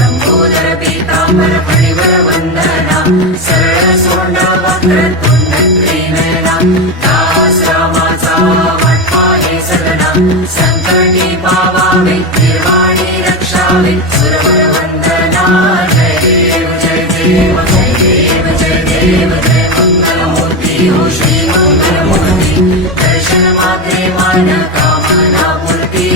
लंबोदर पीतांबर फणिवर वंदना सरळ सोंड वक्रतुंड त्रिनयना दास रामाचा वाटपा हे सदना संकटी पावावे निर्वाणी रक्षावे सुरवर वंदना जय देव जय देव जय देव जय देव जय मंगलमूर्ती हो श्री मंगलमूर्ती दर्शन मात्रे मान कामना पूर्ती